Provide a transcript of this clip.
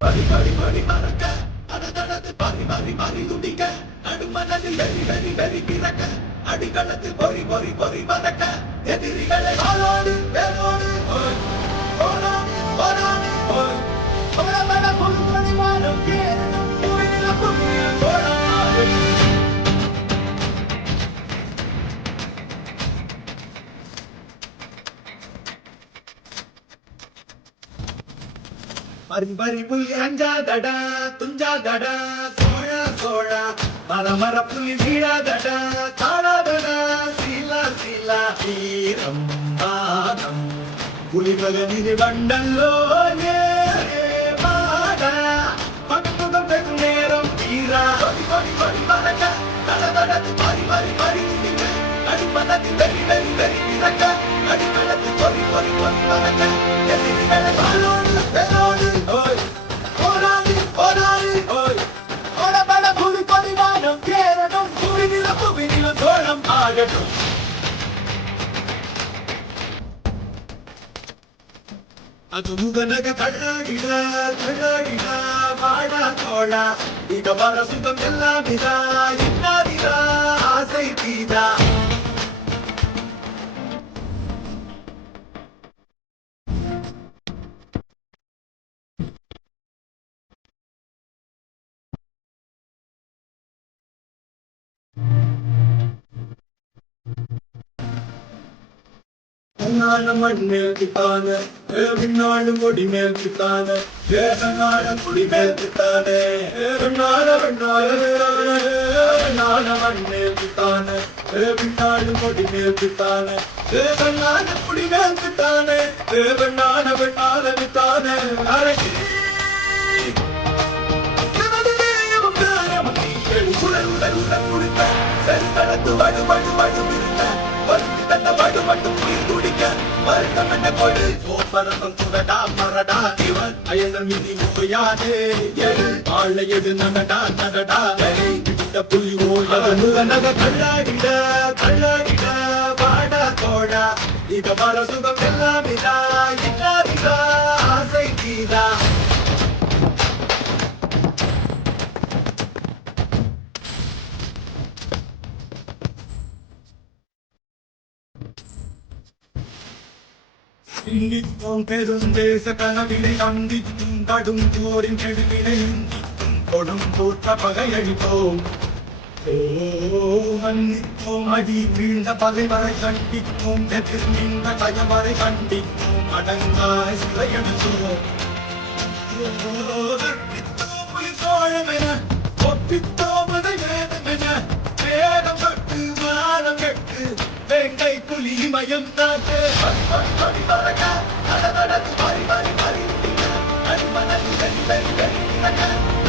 பறி பறி பறி மறக்க அடதடது பறி பறி பறி துடிக்க நடுமனதில் வெறி வெறி வெறி பிறக்க அடிகளத்தில் பொறி பொறி பொறி மறக்க எதிரிகளை வாழோடு வேரோடு போய் போராடி போராடி போய் படபட புதுப்படி மாறும் கேரளம் புவியில புவியில போராடு பரி பரி புலி அஞ்சாதடா துஞ்சாதடா சோழா சோழா மர மர புலி வீழாதடா தாழாதடா சீலா சீலா வீரம் பாதம் புலி பகனிது வண்டல்லோ வாடா பக்கத்துடன் பேசும் நேரம் வீரா கொடி கொடி கொடி மறக்க தடதடத்து பரி பரி பரி துடிக்க அடிமனத்தில் வெறி வெறி வெறி பிறக்க அடிமனத்தில் பொறி பொறி பொறி மறக்க எதிரிகளை வாழோடு வேரோடு ஓய் போராடி போராடி ஓய் படபட புலி பரிமாணம் கேரளம் புவிநில தோழம் ஆகட்டும் அது முகநக தள்ளாடிட தள்ளாடிட வாடா தோழா இக வர சுகம் எல்லாமிதா இன்னாதிதா ஆசை தீதா மண்மேல் பித்தானே விண்ணாடு கொடி மேல் பித்தானே வேதனாட குடி மேல் பித்தானே மண்மேல் பித்தானே விண்ணாடு கொடி மேல் பித்தானே வேதனாட குடி மேல் பித்தானே வேதனாட விண்ணாட பித்தானே அரசி உடல் உடல் உடல் முடித்த செல்தடத்து வடு வடு வடு விருந்த வருத்தி தந்த வடு மட்டும் உயிர் துடிக்க மருந்தம் என்ன கொடு சோப்பரசம் சுடடா மரடா இவன் அயனர் மீதி ஓயாதே எது ஆழ எது நடடா நடடா வரை விட்ட புலி ஓய நக கள்ளாடிட கள்ளாடிட வாடா தோழா இத வர சுகம் எல்லாம் இதா இல்லாதிதா ஆசை தீதா சிந்தித்தோம் பெருந்தேச கனவினை சந்தித்தும் கடும் போரின் கெடுவினை உந்தித்தும் கொடும் போற்ற பகையழித்தோம் மன்னித்தோம் அடி வீழ்ந்த பகைவரை கண்டித்தோம் எதிர் நின்ற கயவரை கண்டித்தோம் அடங்காய் சிறையெடுத்தோம் சோழமென ஒப்பித்தோம் அதை வேதமென வேதம் கட்டு வானம் கட்டு வெங்கை புலி மயம் நாட்டு படி பறக்க அடதடத்து பறி பறி பறி அடிமனது வெறி வெறி வெறி